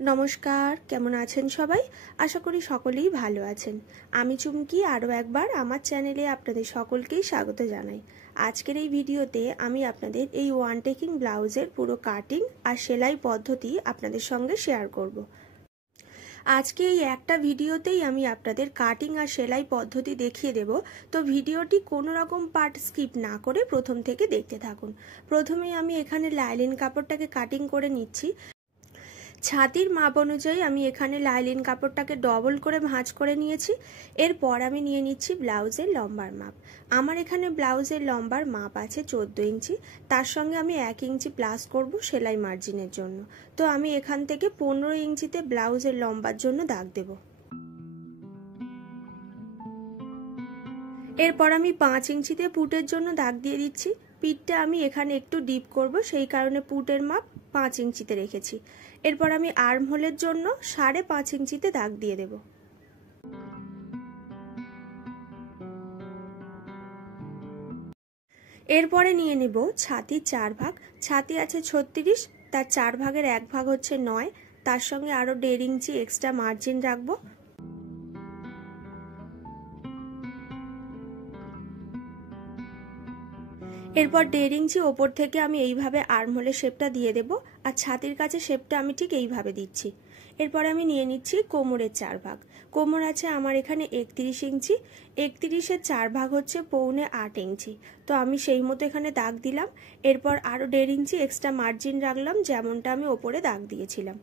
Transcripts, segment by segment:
नमस्कार केमन आছেন সবাই आशा करी सकलेই ভালো আছেন। আমি চুমকি আরও একবার আমার চ্যানেলে আপনাদের সকলকেই স্বাগত জানাই। আজকের এই ভিডিওতে আমি আপনাদের এই ওয়ান টেকিং ব্লাউজের পুরো কাটিং আর সেলাই পদ্ধতি আপনাদের সঙ্গে শেয়ার করব। আজকে এই একটা ভিডিওতেই আমি আপনাদের কাটিং আর সেলাই পদ্ধতি দেখিয়ে দেব, তো ভিডিওটি কোনো রকম পার্ট স্কিপ না করে প্রথম থেকে দেখতে থাকুন। প্রথমেই আমি এখানে লাইলিন কাপড়টাকে কাটিং করে নিচ্ছি। ছাতির মাপ অনুযায়ী আমি এখানে লাইলিন কাপড়টাকে ডবল করে ভাঁজ করে নিয়েছি। এরপর আমি নিয়ে নিচ্ছি ব্লাউজের লম্বার মাপ। আমার এখানে ব্লাউজের লম্বার মাপ আছে 14 ইঞ্চি, তার সঙ্গে আমি 1 ইঞ্চি প্লাস করব সেলাই মার্জিনের জন্য। তো আমি এখান থেকে 15 ইঞ্চিতে ব্লাউজের লম্বার জন্য দাগ দেব। এরপর আমি 5 ইঞ্চিতে পুটের জন্য দাগ দিয়ে দিচ্ছি। পিঠটা আমি এখানে একটু ডিপ করব, সেই কারণে পুটের মাপ 5 ইঞ্চিতে রেখেছি। এরপর আমি আর্ম হোলের জন্য 5.5 ইঞ্চিতে দাগ দিয়ে দেব। এরপরে নিয়ে নেব ছাতির 4 ভাগ। ছাতি আছে 36, তার 4 ভাগের 1 ভাগ হচ্ছে 9, তার সঙ্গে আরো 1.5 ইঞ্চি এক্সট্রা মার্জিন রাখবো। এরপর 1.5 ইঞ্চি ওপর থেকে আমি এইভাবে আর্মহোলের শেপটা দিয়ে দেব, আর ছাতির কাছে শেপটা আমি ঠিক এইভাবে দিচ্ছি। এরপর আমি নিয়ে নিচ্ছি কোমরের 4 ভাগ। কোমর আছে আমার এখানে 31 ইঞ্চি, 31-এর 4 ভাগ হচ্ছে 7.25 ইঞ্চি। তো আমি সেই মতো এখানে দাগ দিলাম। এরপর আরো 1.5 ইঞ্চি এক্সট্রা মার্জিন রাখলাম, যেমনটা আমি ওপরে দাগ দিয়েছিলাম।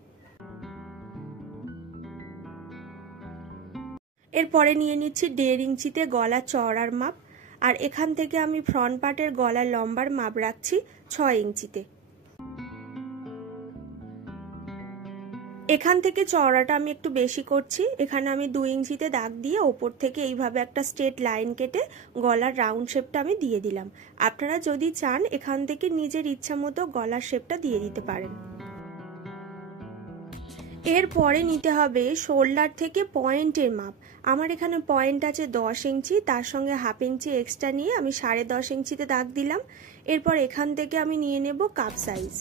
এরপরে নিয়ে নিচ্ছি 1.5 ইঞ্চিতে গলা চওড়ার মাপ, আর এখান থেকে আমি ফ্রন্ট পার্টের গলার লম্বার মাপ রাখছি 6 ইঞ্চিতে। এখান থেকে চওড়াটা আমি একটু বেশি করছি, এখানে আমি 2 ইঞ্চিতে দাগ দিয়ে ওপর থেকে এইভাবে একটা স্ট্রেট লাইন কেটে গলার রাউন্ড শেপটা আমি দিয়ে দিলাম। আপনারা যদি চান এখান থেকে নিজের ইচ্ছা মতো গলার শেপটা দিয়ে দিতে পারেন। এরপরে নিতে হবে শোল্ডার থেকে পয়েন্টের মাপ। আমার এখানে পয়েন্ট আছে 10 ইঞ্চি, তার সঙ্গে 1/2 ইঞ্চি এক্সট্রা নিয়ে আমি 10.5 ইঞ্চিতে দাগ দিলাম। এরপর এখান থেকে আমি নিয়ে নেব কাপ সাইজ।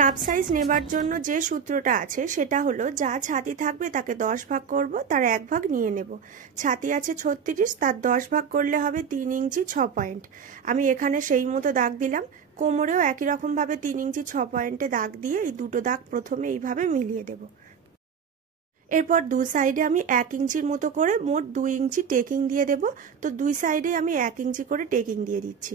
কাপ সাইজ নেবার জন্য যে সূত্রটা আছে সেটা হলো, যা ছাতি থাকবে তাকে 10 ভাগ করব, তার 1 ভাগ নিয়ে নেব। ছাতি আছে 36, তার 10 ভাগ করলে হবে 3 ইঞ্চি 6 পয়েন্ট। আমি এখানে সেই মতো দাগ দিলাম। কোমরেও একই রকম ভাবে 3 ইঞ্চি 6 পয়েন্টে দাগ দিয়ে এই দুটো দাগ প্রথমে এইভাবে মিলিয়ে দেব। এরপর দু সাইডে আমি 1 ইঞ্চির মতো করে মোট 2 ইঞ্চি টেকিং দিয়ে দেব। তো দুই সাইডে আমি 1 ইঞ্চি করে টেকিং দিয়ে দিচ্ছি।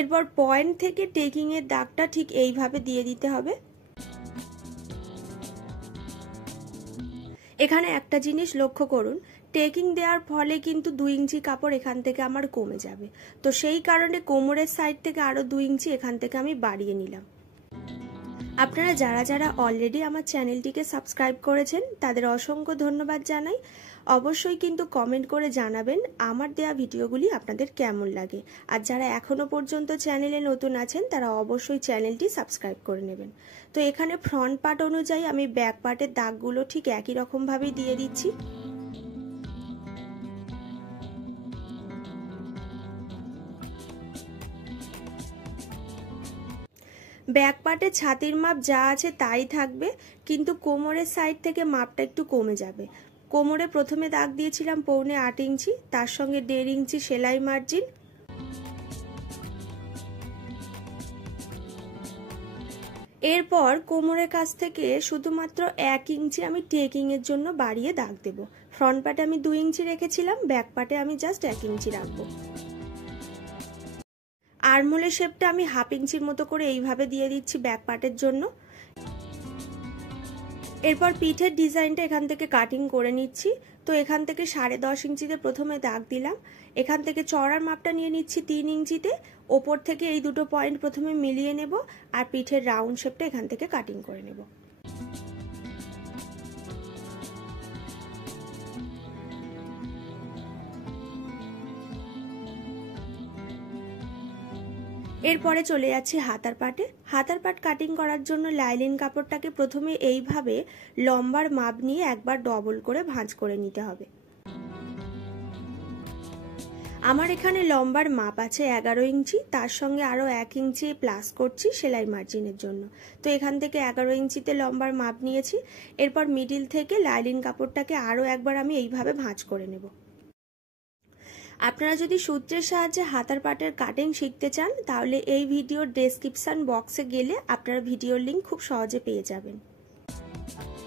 এরপর পয়েন্ট থেকে টেকিং এর দাগটা ঠিক এইভাবে দিয়ে দিতে হবে। এখানে একটা জিনিস লক্ষ্য করুন, টেকিং দেওয়ার ফলে কিন্তু 2 ইঞ্চি কাপড় এখান থেকে আমার কমে যাবে। তো সেই কারণে কোমরের সাইড থেকে আরো 2 ইঞ্চি এখান থেকে আমি বাড়িয়ে নিলাম। আপনারা যারা যারা অলরেডি আমার চ্যানেলটিকে সাবস্ক্রাইব করেছেন তাদের অসংখ্য ধন্যবাদ জানাই। অবশ্যই কিন্তু কমেন্ট করে জানাবেন আমার দেয়া ভিডিওগুলি আপনাদের কেমন লাগে। আর যারা এখনো পর্যন্ত চ্যানেলে নতুন আছেন তারা অবশ্যই চ্যানেলটি সাবস্ক্রাইব করে নেবেন। তো এখানে ফ্রন্ট পার্ট অনুযায়ী আমি ব্যাক পার্টের দাগগুলো ঠিক একই রকম ভাবেই দিয়ে দিচ্ছি। ব্যাক পার্টে ছাতির মাপ যা আছে তাই থাকবে, কিন্তু কোমরের সাইড থেকে মাপটা একটু কমে যাবে। কোমরে প্রথমে দাগ দিয়েছিলাম 7.25 ইঞ্চি, তার সঙ্গে 1.5 ইঞ্চি সেলাই মার্জিন। এরপর কোমরের কাছ থেকে শুধুমাত্র 1 ইঞ্চি আমি টেকিং এর জন্য বাড়িয়ে দাগ দেব। ফ্রন্ট পার্টে আমি 2 ইঞ্চি রেখেছিলাম, ব্যাক পার্টে আমি জাস্ট 1 ইঞ্চি রাখবো। আর্মহোলের শেপটা আমি 1/2 ইঞ্চির মতো করে এইভাবে দিয়ে দিচ্ছি ব্যাক পার্টের জন্য। এরপর পিঠের ডিজাইনটা এখান থেকে কাটিং করে নিচ্ছি। তো এখান থেকে 10.5 ইঞ্চিতে প্রথমে দাগ দিলাম। এখান থেকে চওড়ার মাপটা নিয়ে নিচ্ছি 3 ইঞ্চিতে। ওপর থেকে এই দুটো পয়েন্ট প্রথমে মিলিয়ে নেব, আর পিঠের রাউন্ড শেপটা এখান থেকে কাটিং করে নেব। এরপরে চলে যাচ্ছি হাতার পাটে। হাতার পাট কাটিং করার জন্য লাইলিন কাপড়টাকে প্রথমে এইভাবে লম্বার মাপ নিয়ে একবার ডবল করে ভাঁজ করে নিতে হবে। আমার এখানে লম্বার মাপ আছে 11 ইঞ্চি, তার সঙ্গে আরও 1 ইঞ্চি প্লাস করছি সেলাই মার্জিনের জন্য। তো এখান থেকে 11 ইঞ্চিতে লম্বার মাপ নিয়েছি। এরপর মিডিল থেকে লাইলিন কাপড়টাকে আরও একবার আমি এইভাবে ভাঁজ করে নেব। আপনারা যদি সূত্রের সাহায্যে হাতার পাটের কাটিং শিখতে চান তাহলে এই ভিডিওর ডেসক্রিপশন বক্সে গেলে আপনারা ভিডিওর লিঙ্ক খুব সহজে পেয়ে যাবেন।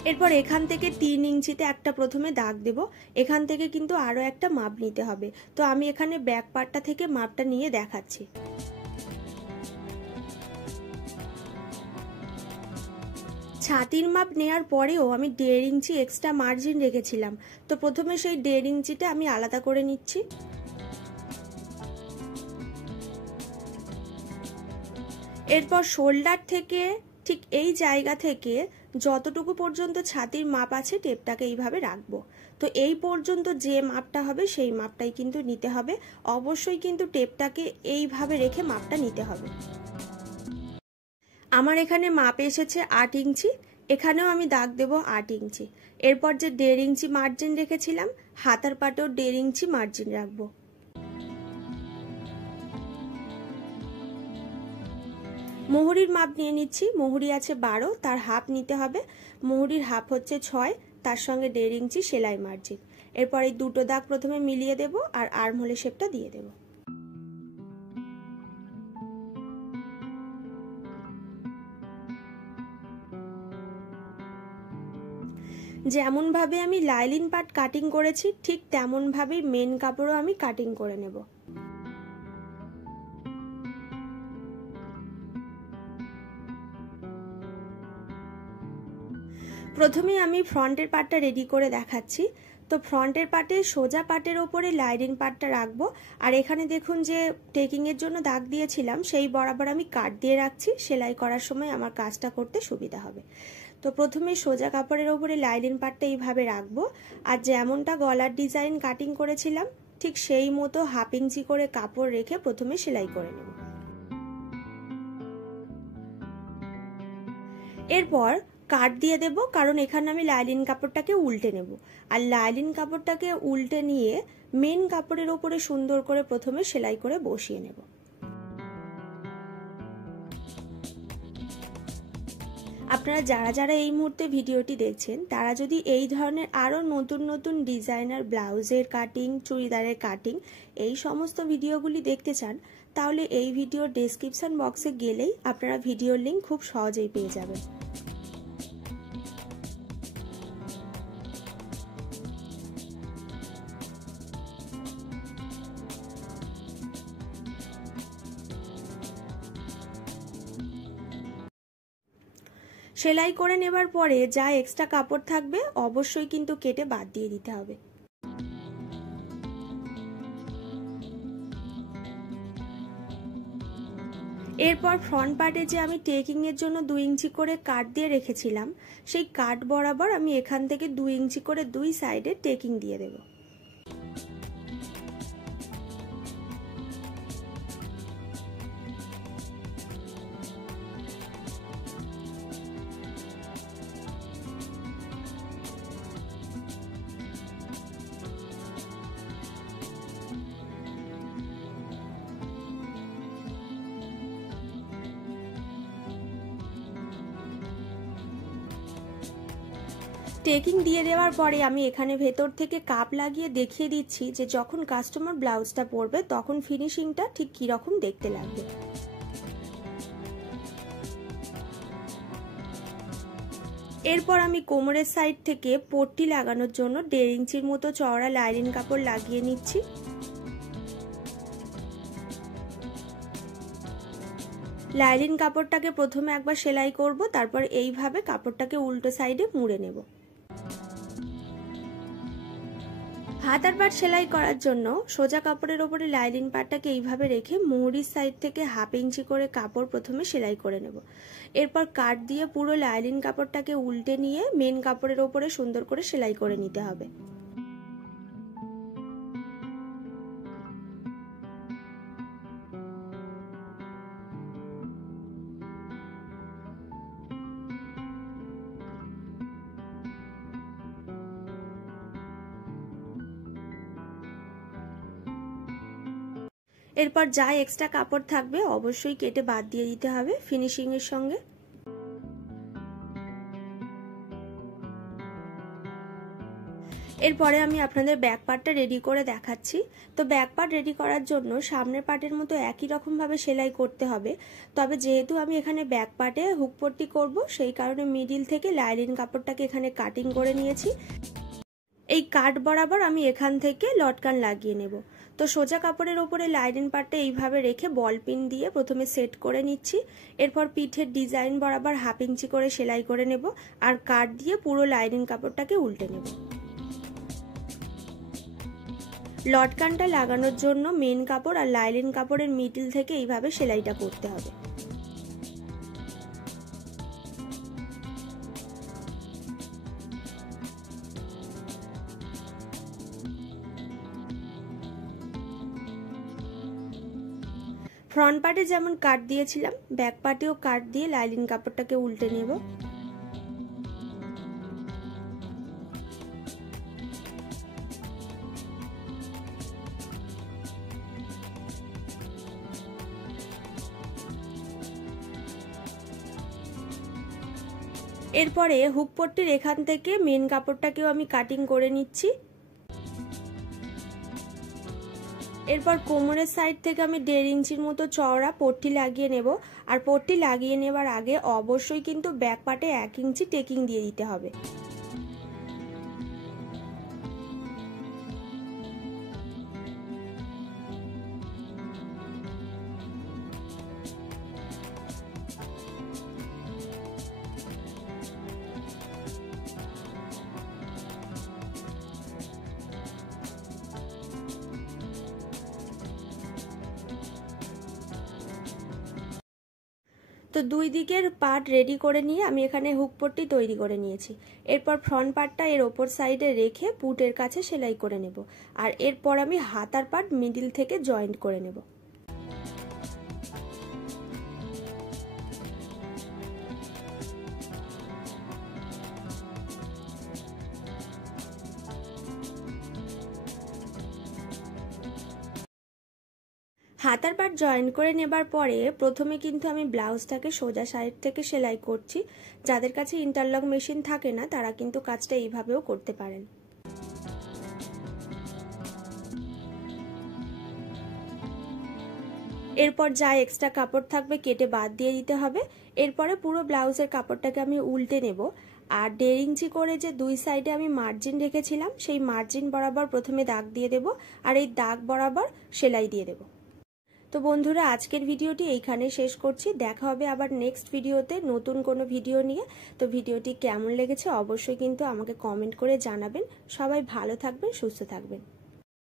এরপর এখান থেকে 3 ইঞ্চিতে একটা প্রথমে দাগ দেব। এখান থেকে কিন্তু আরও একটা মাপ নিতে হবে। তো আমি এখানে ব্যাক পার্টটা থেকে মাপটা নিয়ে দেখাচ্ছি। ছাতির মাপ নেওয়ার পরেও আমি 1.5 ইঞ্চি এক্সট্রা মার্জিন রেখেছিলাম। তো প্রথমে সেই 1.5 ইঞ্চিটা আমি আলাদা করে নিচ্ছি। এরপর শোল্ডার থেকে ঠিক এই জায়গা থেকে যতটুকু পর্যন্ত ছাতির মাপ আছে টেপটাকে এইভাবে রাখবো। তো এই পর্যন্ত যে মাপটা হবে সেই মাপটাই কিন্তু নিতে হবে। অবশ্যই কিন্তু টেপটাকে এইভাবে রেখে মাপটা নিতে হবে। আমার এখানে মাপ এসেছে 8 ইঞ্চি, এখানেও আমি দাগ দেব 8 ইঞ্চি। এরপর যে 1.5 ইঞ্চি মার্জিন রেখেছিলাম হাতার পাটেও 1.5 ইঞ্চি মার্জিন রাখবো। মোহরির মাপ নিয়ে নিচ্ছি। মোহরি আছে 12, তার হাফ নিতে হবে। মোহরির হাফ হচ্ছে 6, তার সঙ্গে 1.5 ইঞ্চি সেলাই মার্জিন। এরপর এই দুটো দাগ প্রথমে মিলিয়ে দেব আর আর্মহোলের শেপটা দিয়ে দেব। যেমন ভাবে আমি লাইলিন পার্ট কাটিং করেছি ঠিক তেমন ভাবেই মেন কাপড়ও আমি কাটিং করে নেব। প্রথমে আমি ফ্রন্টের পার্টটা রেডি করে দেখাচ্ছি। তো ফ্রন্টের পার্টে সোজা পার্টের ওপরে লাইলিন পার্টটা রাখবো। আর এখানে দেখুন যে টেকিং এর জন্য দাগ দিয়েছিলাম সেই বরাবর আমি কাট দিয়ে রাখছি। সেলাই করার সময় আমার কাজটা করতে সুবিধা হবে। তো প্রথমে সোজা কাপড়ের ওপরে লাইলিন পার্টটা এইভাবে রাখবো। আর যেমনটা গলার ডিজাইন কাটিং করেছিলাম ঠিক সেই মতো 1/2 ইঞ্চি করে কাপড় রেখে প্রথমে সেলাই করে নেব। এরপর কাট দিয়ে দেব, কারণ এখানে আমি লাইলিন কাপড়টাকে উল্টে নেব। আর লাইলিন কাপড়টাকে উল্টে নিয়ে মেন কাপড়ের ওপরে সুন্দর করে প্রথমে সেলাই করে বসিয়ে নেব। আপনারা যারা যারা এই মুহূর্তে ভিডিওটি দেখছেন তারা যদি এই ধরনের আরও নতুন নতুন ডিজাইনার ব্লাউজের কাটিং, চুড়িদারের কাটিং এই সমস্ত ভিডিওগুলি দেখতে চান তাহলে এই ভিডিওর ডেসক্রিপশন বক্সে গেলেই আপনারা ভিডিওর লিঙ্ক খুব সহজেই পেয়ে যাবেন। সেলাই করে নেবার পরে যা এক্সট্রা কাপড় থাকবে অবশ্যই কিন্তু কেটে বাদ দিয়ে দিতে হবে। এরপর ফ্রন্ট পার্টে যে আমি টেকিং এর জন্য 2 ইঞ্চি করে কাট দিয়ে রেখেছিলাম সেই কাট বরাবর আমি এখান থেকে 2 ইঞ্চি করে দুই সাইডে টেকিং দিয়ে দেব। টেকিং দিয়ে দেওয়ার পরে আমি এখানে ভেতর থেকে কাপ লাগিয়ে দেখিয়ে দিচ্ছি যে যখন কাস্টমার ব্লাউজটা পরবে তখন ফিনিশিংটা ঠিক কি রকম দেখতে লাগবে। এরপর আমি কোমরের সাইড থেকে পট্টি লাগানোর জন্য 1.5 ইঞ্চির মতো চওড়া লাইলিন কাপড় লাগিয়ে নিচ্ছি। লাইলিন কাপড়টাকে প্রথমে একবার সেলাই করব, তারপর এইভাবে কাপড়টাকে উল্টো সাইডে মুড়ে নেব। হাতার পাট সেলাই করার জন্য সোজা কাপড়ের ওপরে লাইলিন পাটটাকে এইভাবে রেখে মোহরির সাইড থেকে 1/2 ইঞ্চি করে কাপড় প্রথমে সেলাই করে নেব। এরপর কাট দিয়ে পুরো লাইলিন কাপড়টাকে উল্টে নিয়ে মেন কাপড়ের ওপরে সুন্দর করে সেলাই করে নিতে হবে। এরপর যা এক্সট্রা কাপড় থাকবে অবশ্যই কেটে বাদ দিয়ে দিতে হবে ফিনিশিংয়ের সঙ্গে। এরপরে আমি আপনাদের ব্যাক পার্টটা রেডি করে দেখাচ্ছি। তো ব্যাক পার্ট রেডি করার জন্য সামনের পার্টের মতো একই রকমভাবে সেলাই করতে হবে, তবে যেহেতু আমি এখানে ব্যাক পার্টে হুক পট্টি করব সেই কারণে মিডিল থেকে লাইলিন কাপড়টাকে এখানে কাটিং করে নিয়েছি। এই কাট বরাবর আমি এখান থেকে লটকান লাগিয়ে নেব। তো সোজা কাপড়ের ওপরে লাইলিন পার্টটা এইভাবে রেখে বল পিন দিয়ে প্রথমে সেট করে নিচ্ছি। এরপর পিঠের ডিজাইন বরাবর 1/2 ইঞ্চি করে সেলাই করে নেব আর কাট দিয়ে পুরো লাইলিন কাপড়টাকে উল্টে নেব। লটকানটা লাগানোর জন্য মেন কাপড় আর লাইলিন কাপড়ের মিডল থেকে এইভাবে সেলাইটা করতে হবে। ফ্রন্ট পার্টে যেমন কাট দিয়েছিলাম ব্যাক পার্টেও কাট দিয়ে লাইলিন কাপড়টাকে উল্টে নেব। এরপরে হুক পট্টির এখান থেকে মেন কাপড়টাকেও আমি কাটিং করে নিচ্ছি। এরপর কোমরের সাইড থেকে আমি 1.5 ইঞ্চির মতো চওড়া পট্টি লাগিয়ে নেব আর পট্টি লাগিয়ে নেবার আগে অবশ্যই কিন্তু ব্যাক পার্টে 1 ইঞ্চি টেকিং দিয়ে দিতে হবে। তো দুই দিকের পার্ট রেডি করে নিয়ে আমি এখানে হুক পট্টি তৈরি করে নিয়েছি। এরপর ফ্রন্ট পার্টটা এর ওপর সাইডে রেখে পুটের কাছে সেলাই করে নেব আর এরপর আমি হাতার পার্ট মিডিল থেকে জয়েন্ট করে নেব। হাতার পার্ট জয়েন করে নেবার পরে প্রথমে কিন্তু আমি ব্লাউজটাকে সোজা সাইড থেকে সেলাই করছি। যাদের কাছে ইন্টারলক মেশিন থাকে না তারা কিন্তু কাজটা এইভাবেও করতে পারেন। এরপর যা এক্সট্রা কাপড় থাকবে কেটে বাদ দিয়ে দিতে হবে। এরপরে পুরো ব্লাউজের কাপড়টাকে আমি উল্টে নেব আর 1.5 ইঞ্চি করে যে দুই সাইডে আমি মার্জিন রেখেছিলাম সেই মার্জিন বরাবর প্রথমে দাগ দিয়ে দেব আর এই দাগ বরাবর সেলাই দিয়ে দেব। তো বন্ধুরা আজকের ভিডিওটি এইখানে শেষ করছি। দেখা হবে আবার নেক্সট ভিডিওতে নতুন কোনো ভিডিও নিয়ে। তো ভিডিওটি কেমন লেগেছে অবশ্যই কিন্তু আমাকে কমেন্ট করে জানাবেন। সবাই ভালো থাকবেন, সুস্থ থাকবেন।